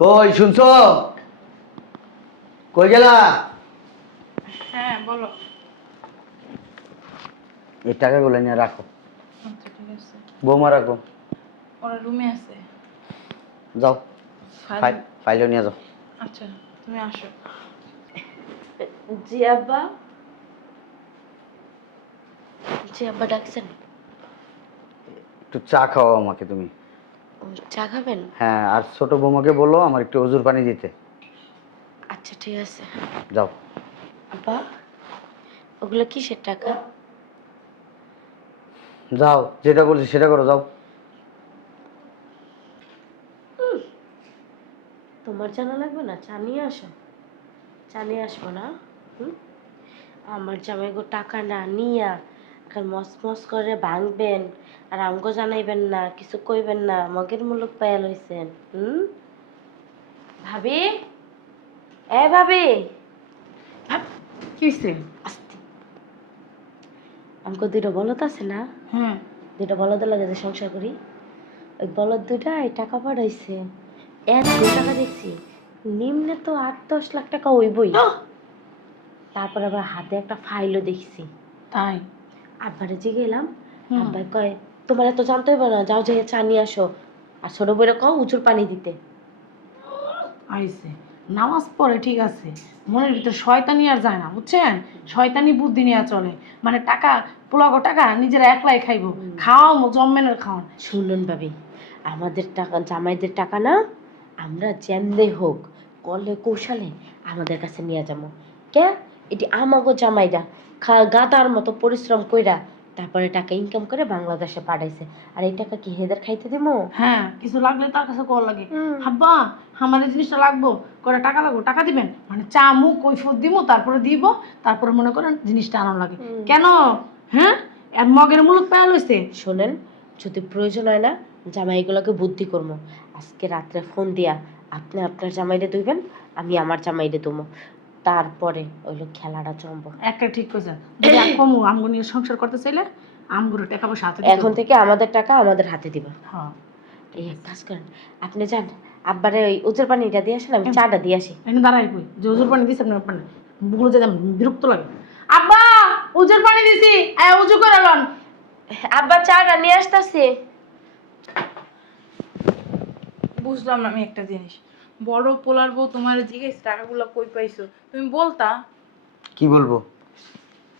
কই শুনছো? কই গেলা? হ্যাঁ বলো। এই টাকাগুলো নিয়ে রাখো। আচ্ছা ঠিক আছে। বৌমা রাখো। ওরা রুমে আছে। যাও, ফাইল। ফাইলও নিয়ে যাও। আচ্ছা তুমি আসো। জি আব্বা। জি আব্বা ডাকছেন? একটু চা খাও আমাকে তুমি। ও, চা খাবেন? হ্যাঁ, আর ছোট বৌমাকে বলো আমার একটু ওজুর পানি দিতে। আচ্ছা ঠিক আছে। যাও। আব্বা, ওগুলো কিসের টাকা? যাও, যেটা বলছি সেটা করো, যাও। তোমার জানা লাগবে না, চা নিয়ে আসো। চা নিয়ে আসবো না? হুম, আমার জামাইগো টাকা না নিয়া এখন মস মস করে ভাঙবেন আর আমগো জানাইবেন না, কিছু কইবেন না, মগের মুলুক পায়া লইছেন। ভাবি, এ ভাবি, কি হইছে? আস্তে। আমগো দুটো বলদ আছে না? হ্যাঁ। দুটো বলদের লাগে যে সংসার করি, ওই বলদ দুটাই টাকা পাঠাইছে। এত টাকা দেখছি, নিম্নে তো 8-10 লাখ টাকা হইবই। তারপর আবার হাতে একটা ফাইলও দেখছি। তাই? আব্বারে যে গেলাম, হুম। আব্বাই কয় তোমার এত জানতে হইব না, যাও যে চা নিয়ে আসো। আর ছোট বইরে কও উঁচুর পানি দিতে। আইছে নামাজ পড়ে ঠিক আছে, মনের ভিতর শয়তানি আর যায় না বুঝছেন, শয়তানি বুদ্ধি নিয়ে চলে। মানে টাকা পোলাগো টাকা নিজেরা একলাই খাইবো, খাওয়াও জম্মেনের খাওয়ান। শুনুন ভাবি, আমাদের টাকা জামাইদের টাকা না, আমরা যেমনে হোক কলে কৌশলে আমাদের কাছে নিয়ে যাবো। কে এটি আমাগো জামাইরা গাদার মতো পরিশ্রম কইরা তারপরে টাকা ইনকাম করে বাংলাদেশে পাঠাইছে। আর এই টাকা কি হেদের খাইতে দেবো? হ্যাঁ, কিছু লাগলে তার কাছে কল লাগে। হাব্বা আমার এই জিনিসটা লাগবো, করে টাকা লাগবো, টাকা দিবেন, মানে চা মুখ কৈফত দিব, তারপরে দিব, তারপরে মনে করেন জিনিসটা আনার লাগে। কেন? হ্যাঁ, আর মগের মুলুক পায়া লইছে। শোনেন, যদি প্রয়োজন হয় না, জামাইগুলোকে বুদ্ধি করবো। আজকে রাত্রে ফোন দিয়া আপনি আপনার জামাইরে দইবেন, আমি আমার জামাইরে দমো, তারপরে ওইলো খেলাটা জমবো। একটা ঠিক কইছেন, যদি কমু আমগো নিয়ে সংসার করতে চাইলে আমগুলো টাকা পয়সা হাতে দিতে এখন হবে। থেকে আমাদের টাকা আমাদের হাতে দিবা। হ্যাঁ, এই এক কাজ করেন, আপনি যান আব্বারে ওই উজের পানিটা দিয়ে আসেন, আমি চাটা দিয়ে আসি। এনে দাঁড়াই কই যে উজুর পানি দিছে আপনার পানি বুগুলো যেতাম বিরক্ত লাগে। আব্বা উজুর পানি দিছি, উজু করে লন। আব্বা চাটা নিয়ে আসতেছি। বুঝলাম না আমি একটা জিনিস, বড় পোলার বউ তোমার জিজ্ঞেস টাকাগুলো কই পাইছো, তুমি বলতা। কি বলবো?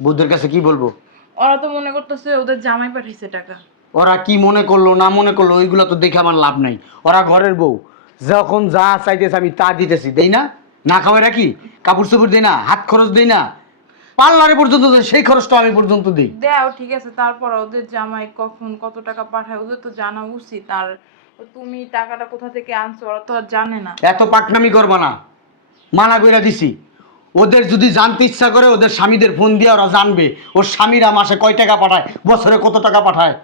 বুদ্ধের কাছে কি বলবো? ওরা তো মনে করতেছে ওদের জামাই পাঠাইছে টাকা। ওরা কি মনে করলো না মনে করলো ওইগুলো তো দেখে আমার লাভ নাই। ওরা ঘরের বউ, যখন যা চাইতেছে আমি তা দিতেছি। দেই না? না খাওয়াই রাখি? কাপড় চোপড় দেই না? হাত খরচ দেই না? পার্লারে পর্যন্ত দেয়, সেই খরচটা আমি পর্যন্ত দিই। দেও ঠিক আছে, তারপর ওদের জামাই কখন কত টাকা পাঠায় ওদের তো জানা উচিত। আর তুমি টাকাটা কোথা থেকে আনছো ওরা তো আর জানে না। এত পাকনামি করবা না, মানা কইরা দিছি। ওদের যদি জানতে ইচ্ছা করে ওদের স্বামীদের ফোন দিয়ে ওরা জানবে ওর স্বামীরা মাসে কয় টাকা পাঠায়, বছরে কত টাকা পাঠায়।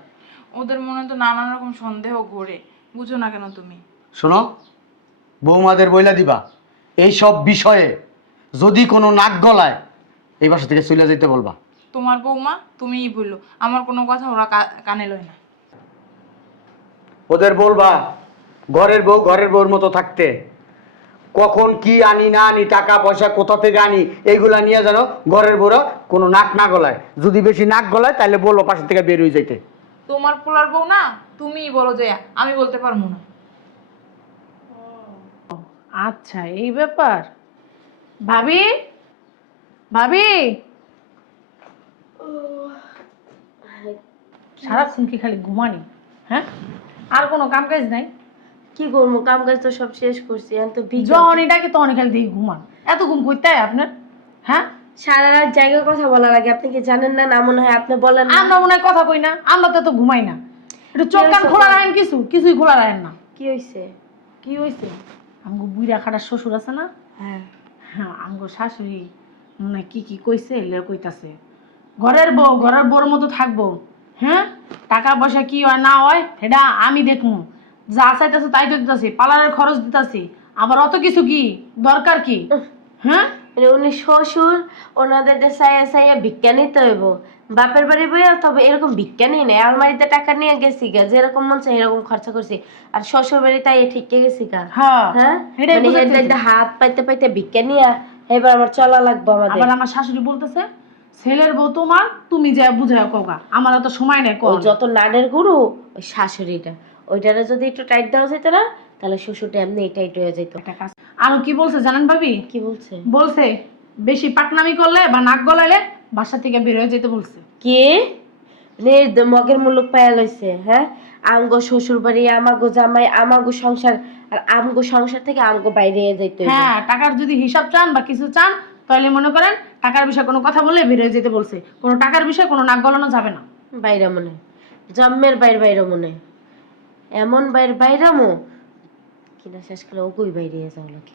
ওদের মনে তো নানান রকম সন্দেহ ঘোরে, বুঝো না কেন তুমি? শোনো, বৌমাদের বইলা দিবা এই সব বিষয়ে যদি কোনো নাক গলায় এই বাসা থেকে চলে যেতে বলবা। তোমার বৌমা তুমিই বললো, আমার কোনো কথা ওরা কানে লয় না। ওদের বলবা ঘরের বউ ঘরের বউর মতো থাকতে, কখন কি আনি না আনি, টাকা পয়সা কোথা থেকে আনি, এইগুলা নিয়ে যেন ঘরের বউরা কোনো নাক না গলায়। যদি বেশি নাক গলায় তাহলে বলবো পাশে থেকে বের হয়ে যাইতে। তোমার পোলার বউ না, তুমিই বলো যে আমি বলতে পারবো না। আচ্ছা এই ব্যাপার। ভাবি, ভাবি সারাক্ষণ কি খালি ঘুমানি? হ্যাঁ, আর কোনো কাম কাজ নাই? কি করবো, কাম কাজ তো সব শেষ করছি, এখন তো বিকাল। যখনই ডাকে তখনই খালি দেখি ঘুমান। এত ঘুম করতে হয় আপনার? হ্যাঁ, সারা রাত জায়গার কথা বলা লাগে, আপনি কি জানেন না? না মনে হয় আপনি বলেন না। আমরা মনে হয় কথা কই না, আমরা তো এত ঘুমাই না। একটু চোখ কান খোলা রাখেন, কিছুই খোলা রাখেন না। কি হয়েছে? কি হয়েছে? আমগো বুইড়া খাটার শ্বশুর আছে না, হ্যাঁ, হ্যাঁ আমগো শাশুড়ি মনে হয় কি কইছে এলে কইতাছে ঘরের বউ ঘরের বউর মতো থাকবো। হ্যাঁ, টাকা পয়সা কি হয় না হয় সেটা আমি দেখবো, যা চাইতেছে তাই তো দিতেছি, পার্লারের খরচ দিতেছি, আবার অত কিছু কি দরকার কি? হ্যাঁ, মানে উনি শ্বশুর, ওনাদের সাইয়া সাইয়া ভিক্ষা নিতে হইব, বাপের বাড়ি বইয়া তবে এরকম ভিক্ষা নিয়ে নেই, আলমারিতে টাকা নিয়ে গেছি গা, যেরকম মন চাই এরকম খরচা করছি। আর শ্বশুর বাড়ি তাই ঠিক গেছি গা। হ্যাঁ হ্যাঁ এটাই মানে বুঝাতে হেডলাইনটা হাত পাইতে পাইতে ভিক্ষা নিয়ে এবার আমার চলা লাগবে আমাদের। আবার আমার শাশুড়ি বলতেছে ছেলের বউ তোমার, তুমি যা বুঝায় কোগা, আমার তো সময় নেই ওই কো। যত নাডের গুরু ওই শাশুড়িটা, ওইটারে যদি একটু টাইট দেওয়া যেত না তাহলে শ্বশুরটা এমনি টাইট হয়ে যেত। একটা কাজ আরো কি বলছে জানেন ভাবি? কি বলছে? বলছে বেশি পাকনামি করলে বা নাক গলাইলে বাসা থেকে বের হয়ে যেতে বলছে। কে মগের মুলুক পায়া লইছে? হ্যাঁ, আমগো শ্বশুর বাড়ি, আমাগো জামাই, আমাগো সংসার, আর আমগো সংসার থেকে আমগো বাইরে যাইতে হইবে। হ্যাঁ টাকার যদি হিসাব চান বা কিছু চান তাহলে মনে করেন টাকার বিষয়ে কোনো কথা বলে বের হয়ে যেতে বলছে। কোনো টাকার বিষয়ে কোনো নাক গলানো যাবে না। বাইরে মনে জন্মের বাইরে মনে এমন বাইরামো কিনা শেষ করে ওগুই বাইরে যাও লাগে।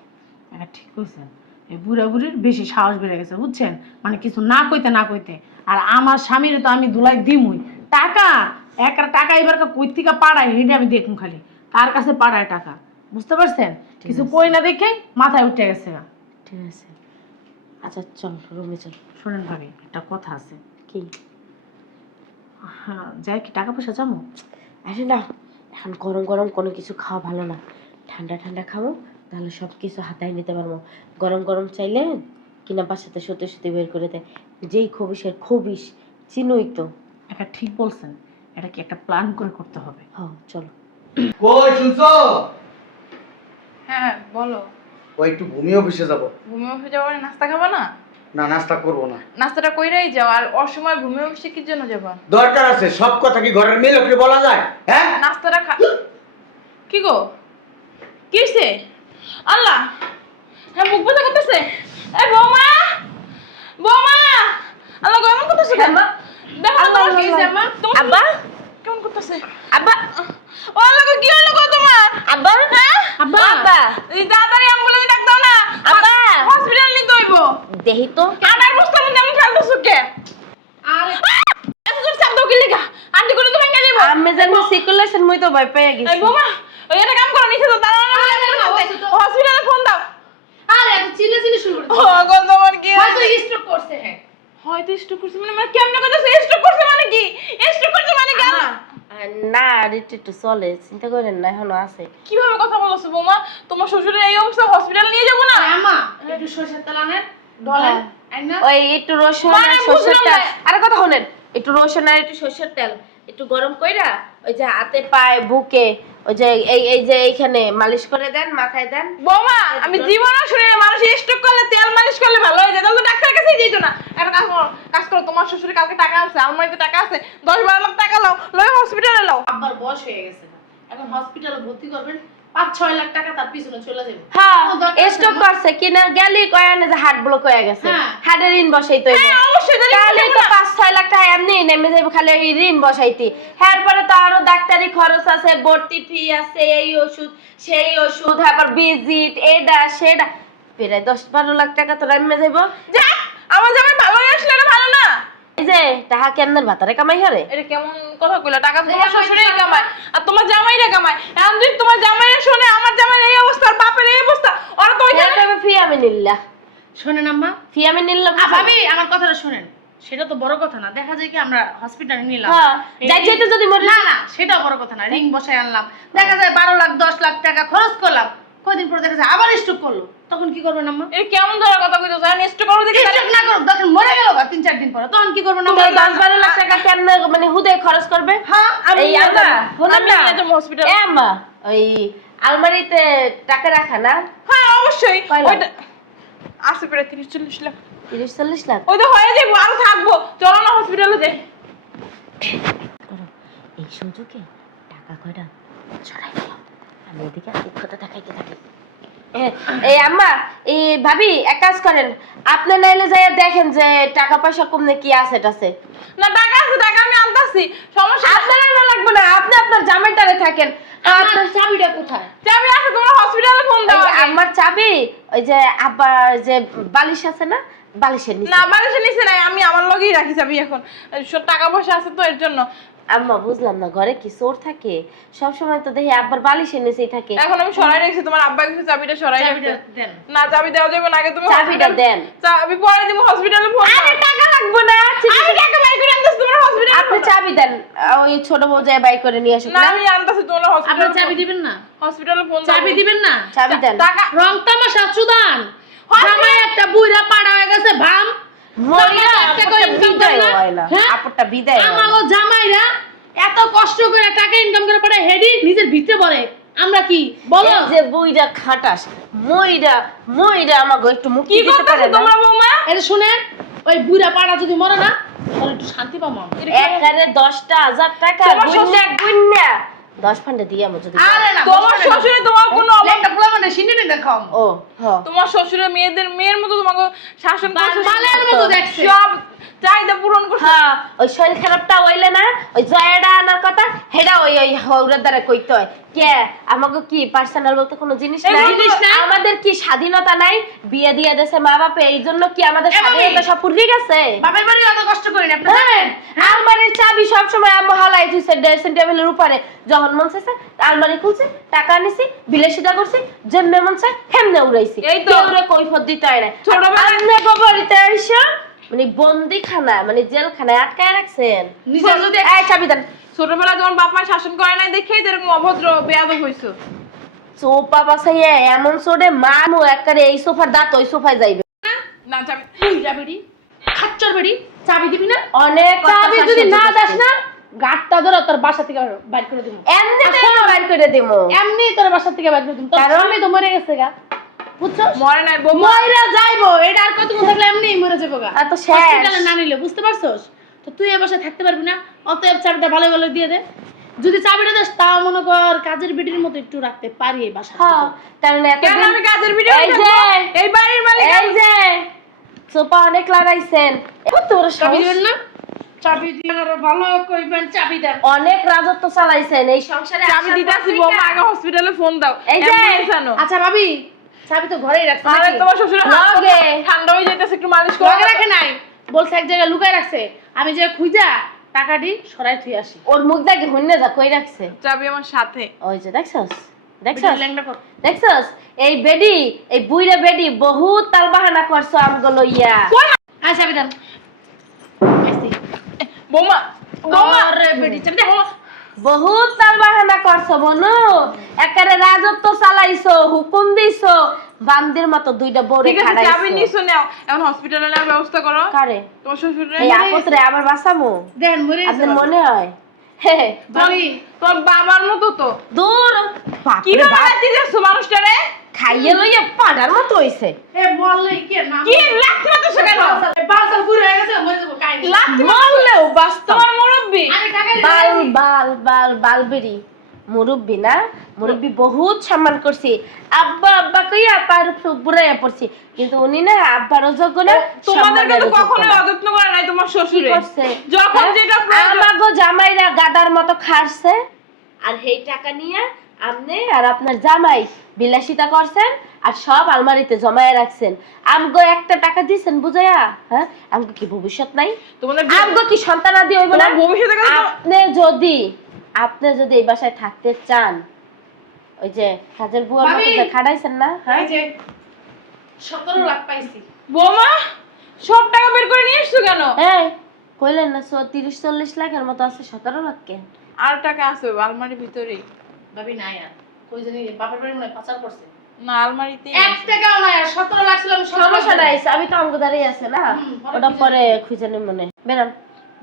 এটা ঠিক কইছেন। এই বুড়া বুড়ির বেশি সাহস বেড়ে গেছে বুঝছেন, মানে কিছু না কইতে না কইতে। আর আমার স্বামীর তো আমি দুলাই দিমুই টাকা, একটা টাকা এবার কই থেকে পাড়ায় হেঁটে আমি দেখুন খালি তার কাছে পাড়ায় টাকা, বুঝতে পারছেন? কিছু কই না দেখে মাথায় উঠে গেছে। ঠিক আছে, আচ্ছা চল রুমে চল। শোনেন ভাবি একটা কথা আছে। কি? হ্যাঁ যাই কি টাকা পয়সা জমো? আরে না, এখন গরম গরম কোনো কিছু খাওয়া ভালো না, ঠান্ডা ঠান্ডা খাবো, তাহলে সব কিছু হাতায় নিতে পারবো। গরম গরম চাইলে কিনা বাসাতে সত্যি সত্যি বের করে দেয়, যেই খবিসের খবিস চিনোই তো। এটা ঠিক বলছেন, এটা কি একটা প্ল্যান করে করতে হবে। হ্যাঁ চলো। কই শুনছো? হ্যাঁ বলো। ওই একটু ভূমি অফিসে যাব। ভূমি অফিসে যাবো মানে নাস্তা খাবা না? না নাস্তা করব না। নাস্তাটা কইরাই যাও। আর অসময় ভূমি অফিসে কি জন্য যাবা? দরকার আছে, সব কথা কি ঘরের মেয়ে লোককে বলা যায়? হ্যাঁ নাস্তাটা কি গো কিসে? আল্লাহ, হ্যাঁ মুখ ব্যথা করতেছে। এ বৌমা, বৌমা, আল্লাহ কেমন করতেছে? দেখো না তোমার কি হইছে আম্মা? আব্বা কেমন করতেছে? আব্বা ও আল্লাহ গো, কি হলো গো তোমার? আব্বা হ্যাঁ আব্বা আব্বা এই তাড়াতাড়ি অ্যাম্বুলেন্স ডাক দাও না। আব্বা হসপিটাল নিতে হইব। দেহি তো আমার বস্তার মধ্যে আমি ফেলতেছো কে? আরে এত জোর চাপ দাও কি লিগা? আন্টি করে তো ভেঙে দিব। আমি জানি সিকুলেশন মই তো ভয় পেয়ে গেছি। এই বৌমা, ওই একটা কাম করো, নিচে তো দাঁড়ানো হসপিটালে ফোন দাও। আরে এত চিল্লাচিল্লি শুরু ও গো তোমার কি হয়তো স্ট্রোক করছে। হ্যাঁ হয়তো স্ট্রোক করছে মানে কেমনে কথা স্ট্রোক করছে মানে কি? স্ট্রোক করছে মানে কি? না রিট একটু চলে, চিন্তা করেন না, এখনো আছে। কিভাবে কথা বলছো বৌমা? তোমার শ্বশুরের এই অবস্থা, হসপিটাল নিয়ে যাবো না? আমা একটু সরষের তেল আনেন ডলেন আইনা। ওই একটু রসুন মানে আর সরষের বুঝলাম তেল, না। আরে কথা শুনেন, একটু রসুন আর একটু সরষের তেল একটু গরম কইরা ওই যে হাতে পায়ে বুকে ওই যে এই যে এইখানে মালিশ করে দেন, মাথায় দেন। বৌমা আমি জীবনে শুনি না মানুষ স্ট্রোক করলে তেল মালিশ করলে ভালো হয়ে যায়। তাহলে তো ডাক্তারের কাছেই যেত না। একটা কাজ করো, তোমার শ্বশুরের কালকে টাকা আছে, আলমারিতে টাকা আছে, 10-12 লাখ টাকা লাও, লয়ে হসপিটালে লাও। আব্বার বয়স হয়ে গেছে, এখন হসপিটালে ভর্তি করবেন, 5-6 লাখ টাকা তার পিছনে চলে যাবে। হ্যাঁ কোনো দরকার আছে স্টক না। করছে কিনা গেলি কয় না যে হার্ট ব্লক হয়ে গেছে, হ্যাঁ। হার্টের ঋণ বসাইতে হইব। হ্যাঁ, অবশ্যই, তাহলে তাহলে কি তো করবো না? 5-6 লাখ টাকা এমনি নেমে যাবে খালি এই ঋণ বসাইতে। এরপরে তো আরো ডাক্তারি খরচ আছে, ভর্তি ফি আছে, এই ওষুধ সেই ওষুধ, আবার ভিজিট, এটা সেটা, প্রায় 10-12 লাখ টাকা তো নেমে যাইব। যা, আমার জামাই ভালো হয়ে আসলে এটা ভালো না। এই যে টাকা কেমনের ভাতারে কামাই হারে। এটা কেমন কথা কইলা? টাকা তো তোমার শ্বশুরেই কামায় আর তোমার জামাইরা কামায়। এখন যদি তোমার জামাইরা শুনে আমার জামাইয়ের এই অবস্থা আর বাপের এই অবস্থা, ওরা তো ওইখানে ফি আমি নিল্লা, শোনেন আম্মা, ফি আমি নিল্লা। ভাবি আমার কথাটা শুনেন, সেটা তো বড় কথা না। দেখা যায় কি আমরা হসপিটালে নিলাম, হ্যাঁ যাই যেতে যদি মরে না না সেটা বড় কথা না, রিং বসাই আনলাম, দেখা যায় 12 লাখ 10 লাখ টাকা খরচ করলাম, কয়দিন পর দেখা যায় আবার স্ট্রোক করলো, তখন কি করবেন আম্মা? এই কেমন ধরনের কথা কইতো? জানি স্ট্রোক করো দেখি। স্ট্রোক না করো, তখন মরে গেল 3-4 দিন পরে, তখন কি করবেন আম্মা? 10-12 লাখ টাকা কেমনে মানে হুদে খরচ করবে? হ্যাঁ আমি এই নিয়ে আম্মা, যাবো। শুনুন আমি না। নিয়ে যাবো হসপিটাল। এ আম্মা, ওই আলমারিতে টাকা রাখা না? হ্যাঁ অবশ্যই। কয় লাখ? ওইটা আছে প্রায় 30-40 লাখ। 30-40 লাখ। ওই তো হয়ে যাবো, আরো থাকবো। চলো না হসপিটালে যাই। করো, এই সুযোগে টাকা কয়টা ছড়াই দিও, আমি এদিকে আতিক্ষতা দেখাইতে থাকি। এই আম্মা, এই ভাবি এক কাজ করেন, আপনি নাইলে যাই দেখেন যে টাকা পয়সা কমনে কি আছে টাছে। না টাকা আছে, টাকা আমি আনতাছি, সমস্যা নাই। আপনার না লাগবে না, আপনি আপনার জামাইটারে থাকেন। আপনার চাবিটা কোথায়? চাবি আছে, তোমরা হসপিটালে ফোন দাও ওই আগে। আমার চাবি ওই যে আব্বার যে বালিশ আছে না, বালিশের নিচে। না বালিশের নিচে নাই, আমি আমার লগেই রাখি চাবি এখন। টাকা পয়সা আছে তো এর জন্য। আম্মা বুঝলাম না, ঘরে কি চোর থাকে? সব সময় তো দেখি আব্বার বালিশের নিচেই থাকে। এখন আমি সরাই রেখেছি, তোমার আব্বা কিছু চাবিটা সরাই চাবিটা রাখতে। দেন। না চাবি দেওয়া যাবে না, আগে তুমি চাবিটা দেন। চাবি পরে দিব, হসপিটালে ফোন। আরে টাকা লাগবে না, আমি টাকা বাই করে আনতেছি, তোমার হসপিটালে। আপনি চাবি দেন, ওই ছোট বউ যায় বাই করে নিয়ে আসুন না না। আমি আনতেছি, তোমার আপনার হসপিটালে চাবি দিবেন না? হসপিটালে ফোন চাবি দিবেন না? চাবি দেন। টাকা রং তামাশা চুদান। জামাই একটা বুইরা পাড়া হয়ে গেছে ভাম। মহিলা একটা করে আপুটা income বিদায় করে না? হয় না, হ্যাঁ? আপুটা বিদায় হয় না। আমাগো জামাইরা এত কষ্ট করে টাকা ইনকাম করে পারে হেডি নিজের ভিতরে বলে আমরা কি বলো? এই যে বুইরা খাটাস, মইরা আমাকে একটু মুক্তি কি দিতে পারে করতেছো না। তোমরা বৌমা? এটা শুনেন, ওই বুইরা পাড়া যদি মরে না তাহলে একটু শান্তি পাবো আমরা। একবারে 10,000 টাকা তোমার গুন্না 10 ফান্ডে দিয়ে আমি যদি আরে না, তোমার শ্বশুরে তোমার কোনো অভাব, একটা পোলা মানে সিন্ডিকেট দেখাও। ও হ তোমার শ্বশুরে মেয়ের মতো তোমাকে শাসন করছে, বালের মতো দেখছে। সব চাহিদা পূরণ করছে। হ্যাঁ, ওই শরীর খারাপটা হইলে না, ওই জয়াটা আনার কথা হেডা ওই হৌরার দ্বারা কইতে হয়। কে আমাকে কি পার্সোনাল বলতে কোনো জিনিস এই নাই? জিনিস নাই। আমাদের কি স্বাধীনতা নাই? বিয়ে দিয়ে দেশে মা বাপে, এই জন্য কি আমাদের এ ভাবি। স্বাধীনতা সব পুড়িয়ে গেছে? বাপের বাড়ি অত কষ্ট করি না আপনি হ্যাঁ, জানেন? আলমারির চাবি সবসময় আম্মু হালাই থুইছে ড্রেসিং টেবিলের উপরে। যখন মন চাইছে আলমারি খুলছে, টাকা নিছি, বিলাসিতা করছি, যেমনে মন চাই হেমনে উড়াইছি। এই তো। কেউরে কৈফত দিতে হয় না। ছোটবেলায়- আপনি বাড়িতে আইসা মানে বন্দিখানা, মানে জেলখানায় আটকায় রাখছেন। নিজে যদি এই চাবি দেন। ছোটবেলায় তোমার বাবা শাসন করে নাই দেখেই তো এরকম অভদ্র বেয়াদব হইছো। সোফা বাসাইয়া এমন সোডে মামু একবারে এই সোফার দাঁত ওই সোফায় যাইবে। না চাবি বুইরা বেড়ি খাচ্চর বেড়ি চাবি দিবি না? অনেক চাবি অত্যাচার যদি সহ্য না করছি। দাস না গাটটা ধরে তোর বাসা থেকে বাইর করে দিব। এমনি টাকা বাইর করে দেবো। এমনি তোর বাসা থেকে বাইর করে দিব। তোর কারণ- স্বামী তো মরে গেছে গা, বুঝছো? মরে নাই বৌমা। মইরা যাইবো, এটা আর কতক্ষণ থাকলে এমনিই মরে যাবো গা। আর তো শেষ। হসপিটালে না নিলে, বুঝতে পারছস? তো তুই এ বাসায় থাকতে পারবি না, অতএব চাবিটা ভালো ভালো দিয়ে দে। যদি চাবিটা দাস তাও মনে কর কাজের বিটির মতো একটু রাখতে পারি এই বাসা। হ্যাঁ, কারণ কেন এতদিন আমি কাজের ভিডিও এই যে এই বাড়ির মালিক এই যে সোফা অনেক লাগাইছেন, কত বড় চাবি সাহস। দিবেন না? চাবি দিয়ে আরো ভালো কইবেন, চাবি দেন। অনেক রাজত্ব চালাইছেন এই সংসারে। চাবি আসার দিতাছি পর বৌমা, থেকে। আগে হসপিটালে ফোন দাও। এই যে- অ্যাম্বুলেন্স আনো। আচ্ছা ভাবি, চাবি তো ঘরেই রাখছে আরে নাকি? তোমার শ্বশুর লগে। ঠান্ডা হয়ে যাইতেছে, একটু মালিশ করো। লগে রাখে নাই, বলছে এক জায়গায় লুকায় রাখছে। আমি যে খুঁজা টাকাটি সরাই থুই আসি। ওর মুখ দেখে হুন্নে যা কই রাখছে। চাবি আমার সাথে। ওই যে দেখছস দেখছস ভিডিও ল্যাংড়া কর। দেখছস এই বেডি, এই বুইরা বেডি বহুত তাল বাহানা করছো আমগুলো ইয়া। আচ্ছা চাবি দেন। আইছি। বৌমা বৌমা আরে বেটি চাবি দে। বহুত তাল বাহানা করছো বনু, একারে রাজত্ব চালাইছো, হুকুম দিছো, বান্দির মতো দুইটা বড়ে ঠিক আছে, চাবি খাড়াইছো। নিছো নাও, এখন হসপিটালে নেওয়ার ব্যবস্থা করো। কারে তোমার শ্বশুরে এই আপত্রে আবার বাঁচামু দেন মরে গেছে আপনার বাবা। মনে হয়? হে হে, ভাবি তোর বাবার মতো তো। দূর কি বাপরে বাপ, বানাইতে যাচ্ছ মানুষটারে? খাইয়ে লইয়া পাড়ার মতো হইছে। এ বললে কি নাম? কি লাগতে মারতেছো কেন? বাসার বুড়ি হয়ে গেছে, মরে যাবো কাই। লাগতে মরলেও বাস্তব। তোমার মুরব্বি। আমি টাকা বাল বাল বাল বালবেরি মুরব্বি না, মুরব্বি বহুত সম্মান করছি। আব্বা আব্বা কইয়া পার বুড়াইয়া পড়ছি, কিন্তু উনি না আব্বার অযোগ্য না, তোমাদেরকে তো সম্মানের অযোগ্য কখনো না। অযত্ন করে নাই তোমার কি শ্বশুরে। করছে? যখন হ্যাঁ? যেটা প্রয়োজন। আমাগো জামাইরা গাদার মতো খাটছে, আর সেই টাকা নিয়ে আপনি আর আপনার জামাই বিলাসিতা করছেন, আর সব আলমারিতে জমায়ে রাখছেন। আমগো একটা টাকা দিছেন বুঝাইয়া? হ্যাঁ, আমগো কি ভবিষ্যৎ নাই? তোমাদের আমগো কি সন্তানাদি হইব না? তোমার ভবিষ্যতের কথা তো- আপনি যদি এই বাসায় থাকতে চান, ওই যে কাজের বুয়ার মতো ভাবি! যে খাড়াইছেন না, হ্যাঁ, এই যে 17 লাখ পাইছি। বৌমা সব টাকা বের করে নিয়ে এসছো কেন? এই কইলেন না 30-40 লাখের মতো আছে, 17 লাখ কেন? আর টাকা আছে আলমারির ভিতরেই। ভাবি নাই আর। কই জানি বাপের বাড়ি মনে হয় পাচার করছে। না আলমারিতেই এক আছে। টাকাও নাই আর 17 লাখ ছিল আমি 17 লাখ সমস্যা নাই, আমি তো আমগো দাঁড়িয়ে আছে না, পরে ওটা খুঁজে পরে খুঁজে নিব মনে। বেরান।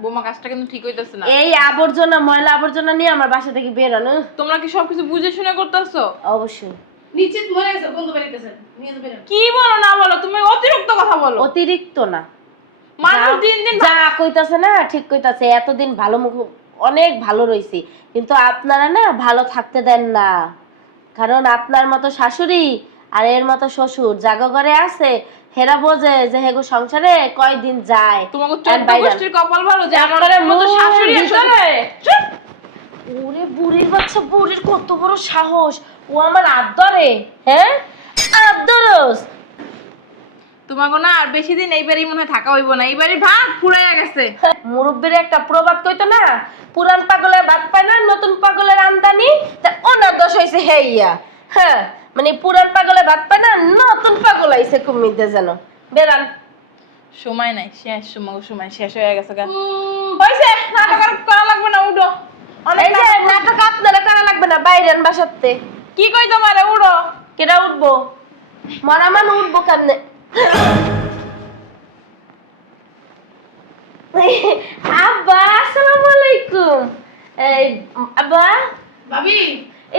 বৌমা কাজটা কিন্তু ঠিক হইতাছে না। এই আবর্জনা, ময়লা আবর্জনা নিয়ে আমার বাসা থেকে বেরানো। তোমরা কি সবকিছু বুঝে শুনে করতেছো? অবশ্যই নিশ্চিত মরে গেছে, বন্ধু বাড়িতেছে। নিয়ে যাবেন। কি বলো না বলো, তুমি অতিরিক্ত কথা বলো। অতিরিক্ত না, মানুষ যা- দিন দিন যা কইতাছে না ঠিক কইতাছে। এতদিন ভালো মুখ অনেক ভালো রইছি, কিন্তু আপনারা না ভালো থাকতে দেন না। কারণ আপনার মতো শাশুড়ি আর এর মতো শ্বশুর জাগো ঘরে আছে, হেরা বোঝে যে হেগো সংসারে কয়দিন যায়। তোমাকে আর 14 বাইরে- গোষ্ঠীর কপাল ভালো যে আমার একবারে মতো মুখ শাশুড়ি আর শ্বশুর। ভিতরে। চুপ! ওরে বুড়ির বাচ্চা, বুড়ির কত বড় সাহস, ও আমার আদরে, হ্যাঁ আদরস। তোমাকে না আর বেশি দিন এইবারই মনে হয় থাকা হইব না, এইবারই ভাত ফুরাইয়া গেছে। মুরব্বীর একটা প্রবাদ কইতো না, পুরান পাগলের ভাত পায় না, নতুন পাগলের আমদানি। তা ওনার দোষ হয়েছে হেইয়া। হ্যাঁ, মানে পুরান পাগলে ভাত পায় না, নতুন পাগল আইছে কুমিরদের যেন। বেরান। সময় নাই, শেষ সময় শেষ হয়ে গেছে গা। হইছে, নাটক আর করা লাগবে না, উঠো। এই যে নাটক আপনারা করা লাগবে না, বাইরেন বাসাতে। কি কই তোমারে, উঠো। কেডা উঠবো? মরা মান উঠবো কেমনে? আব্বা আসসালামু আলাইকুম। এই আব্বা, ভাবি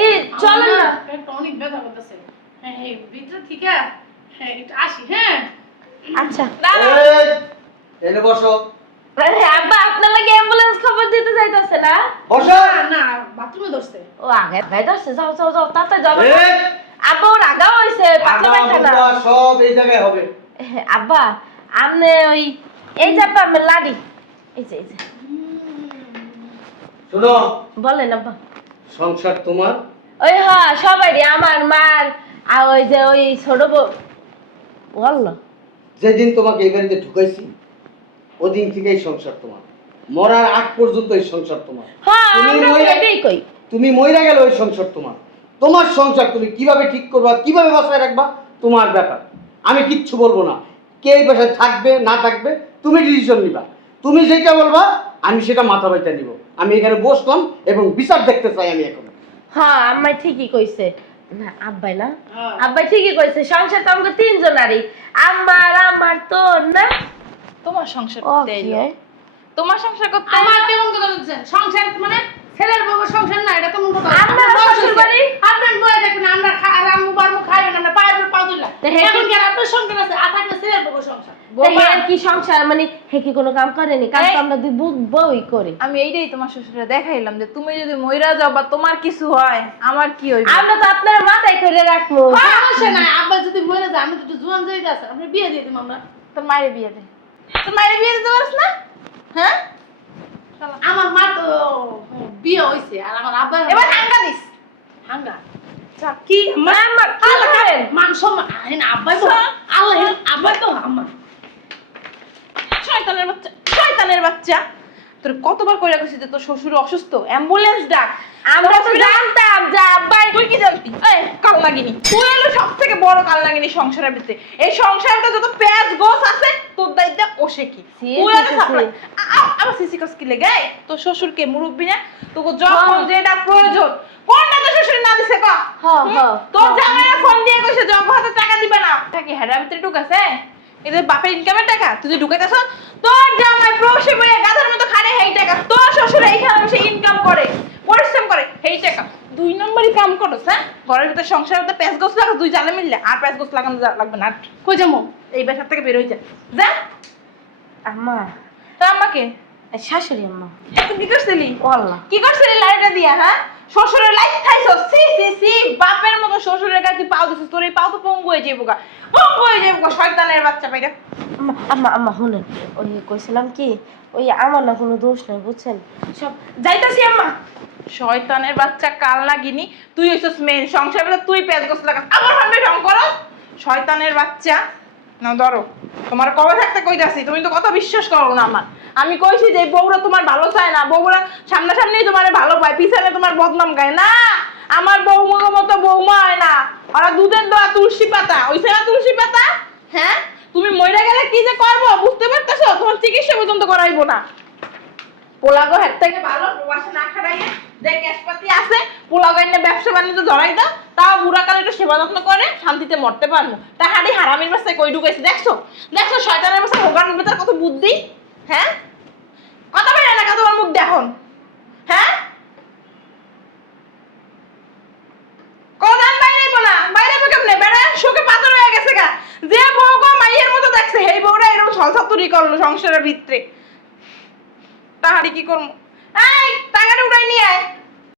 এই চলেন না। পেটটা অনেক ব্যথা করতেছে। হ্যাঁ হ্যাঁ, ভিতরে থেকে হ্যাঁ একটু আসি। হ্যাঁ আচ্ছা এই, এনে বসো। আরে আব্বা, আপনার লাগে অ্যাম্বুলেন্স খবর দিতে যাইতাছে না? বসো। না বাথরুমে ধরছে। ও আগে ভাই ধরছে, যাও যাও যাও তাড়াতাড়ি যাও। এই, আব্বা ওর আগা হইছে, পাতলা আগা ব্যথা না। মুন্ডা সব এই জায়গায় হবে। আব্বা আমনে ওই এই যে আব্বা আমি লাড়ি, এই যে শোনো, বলেন আব্বা। সংসার তোমার, ওই হ্যাঁ সবারই, আমার মার আর ওই যে ওই ছোট বউ বললো। যেদিন তোমাকে এই বাড়িতে ঢুকাইছি ওদিন থেকেই সংসার তোমার, মরার আগ পর্যন্ত এই সংসার তোমার। হ্যাঁ তুমি আমরা মইরা- এটাই কই। তুমি মইরা গেলে ওই সংসার তোমার। তোমার সংসার তুমি কিভাবে ঠিক করবা, কিভাবে বাঁচায় রাখবা, তোমার ব্যাপার। আমি কিচ্ছু বলবো না। কে এই বাসায় থাকবে না থাকবে তুমি ডিসিশন নিবা। তুমি যেটা বলবা আমি সেটা মাথা বাইটা নিব। আমি এখানে বসলাম এবং বিচার দেখতে চাই আমি এখন। হ্যাঁ আম্মাই ঠিকই কইছে। না আব্বাই না, হ্যাঁ। আব্বাই ঠিকই কইছে, সংসার তো আমাকে তিনজনারই, আমার আমার তোর না। তোমার সংসার ও করতে কি আইলো। হয়? তোমার সংসার করতে আমার আইলো। কেমন কথা বলছেন? সংসার মানে ছেলের বউ সংসার না, এটা কেমন কথা? আপনার শ্বশুর বাড়ি? আপনার বউ দেখুন, আমরা রামু বারমু খাইবেন, আমরা পায়ের উপর পা দিলাম। তা হে এখন কি- কি আর আপনার সংসার আছে? আর থাকলে ছেলের বউ সংসার। তা হে আর কি সংসার, মানে হে কি কোনো কাম করেনি? কাম তো এই। আমরা দুই বউই করি। আমি এইটাই তোমার শ্বশুরে দেখাইলাম যে তুমি যদি মইরা যাও বা তোমার কিছু হয় আমার কি হইবে। আমরা তো আপনার মাথায় করে রাখবো। সমস্যা নাই, আব্বা যদি মরে যায়, আমি তো একটু জোয়ান যাইতে আছে, আপনি বিয়ে দিয়ে দিম আমরা। তোর মায়ের বিয়ে দে, তোর মায়ের বিয়ে দিতে পারিস না? হ্যাঁ, আমার মা তো বিয়ে হইছে, আর আমার আব্বা এবার হাঙ্গা দিস। হাঙ্গা। কি মামা কি করেন? মান সম্মান আহেন, আব্বাই তো আল্লাহ, আব্বাই তো আমার। শয়তানের বাচ্চা, তোর কতবার কইরা কইছি যে তোর শ্বশুর অসুস্থ, অ্যাম্বুলেন্স ডাক। আমরা তো জানতাম যে আব্বাই। তুই কি জানতি? এই কাল লাগিনি, তুই হলো সব থেকে বড় কাল লাগিনি সংসারের ভিতরে। এই সংসারটা যত পেঁয়াজ গোছ আছে তোর দায়িত্ব ওসে কি? সি, তুই সি, হলো সি, সাপ্লাই। সি। আমার সিসি কস কি লেগে? তোর শ্বশুরকে মুরব্বি না, তোকে যখন হ্যাঁ। যেটা প্রয়োজন কোনটা তোর শ্বশুর না দিছে ক? হ্যাঁ, হুম? হ্যাঁ, তোর হ্যাঁ। জামাইরা ফোন দিয়ে কইছে যে অগ হাতে টাকা দিবে না। টাকা হেডার ভিতরে ঢুকাছে? এটা বাপের ইনকামের টাকা তুই যে ঢুকাইতেছ? তোর জামাই প্রবাসী বইয়া গাধার মতো খাড়ে হেই টাকা, তোর শ্বশুর এইখানে বসে ইনকাম করে, পরিশ্রম করে, হেই টাকা দুই নম্বরই কাম করছ। হ্যাঁ, ঘরের ভিতরে সংসারের ভিতরে প্যাঁচ গোছ লাগা, দুই জালে মিললে আর প্যাঁচ গোছ লাগানো লাগবে না। কই যাবো? এই বাসার থেকে বের হয়ে যা, যা। আম্মা, তা আমাকে এই শাশুড়ি আম্মা। তুই কি করছিলি? ও আল্লাহ। কি করছিলি লাইটটা দিয়া? হ্যাঁ, শ্বশুরের লাইট খাইছো? সি সি সি, বাপের মতো শ্বশুরের গায়ে তুই পাও দিছিস, তোর এই পাও তো পঙ্গু হয়ে যাবো গা, পঙ্গু হয়ে যাবো গা, শয়তানের বাচ্চা পাইরা। আম্মা আম্মা আম্মা শুনেন, ওই কইছিলাম কি, ওই আমার না কোনো দোষ নাই বুঝছেন, সব যাইতাছি আম্মা। শয়তানের বাচ্চা কাল লাগিনি, তুই হইছিস মেন সংসার ভিতরে, তুই পেঁয়াজ গোছ লাগাস, আমার ভাবে ঢং করো। শয়তানের বাচ্চা, না ধরো তোমার কবে থাকতে কইতাছি, তুমি তো কথা বিশ্বাস করো না আমার। আমি কইছি যে বউরা তোমার ভালো চায় না, বউরা সামনাসামনি তোমার ভালো পায়, পিছনে তোমার বদনাম গায় না। আমার বৌমার মতো বৌমা হয় না, ওরা দুধের দোয়া তুলসী পাতা, ওইছে না তুলসী পাতা? হ্যাঁ, তুমি মইরা গেলে কি যে করবো বুঝতে পারতেছো? তোমার চিকিৎসা পর্যন্ত করাইবো না। পোলাগো হের থেকে ভালো প্রবাসে না খাড়াইয়া যে ক্যাশপাতি আছে পোলাগো এনে ব্যবসা বাণিজ্য ধরাই দাও, তাও বুড়াকালে একটু সেবা যত্ন করে শান্তিতে মরতে পারবো। টাহাড়ি হারামির বাসায় কই ঢুকাইছি দেখছো? দেখছো শয়তানের বাসায় হোগানোর ভেতর কত বুদ্ধি? হ্যাঁ, কথা বের না তোমার মুখ দেখুন। হ্যাঁ, কদান বাইরে না বাইরে কেমনে বেড়া শোকে পাথর হয়ে গেছে গা। যে বউ গো মাইয়ের মতো দেখছে এই বউরা এরকম ছলছাতুরি করলো সংসারের ভিতরে। তাহারি কি করবো? এই টাকাটা উঠাই নিয়ে আয়।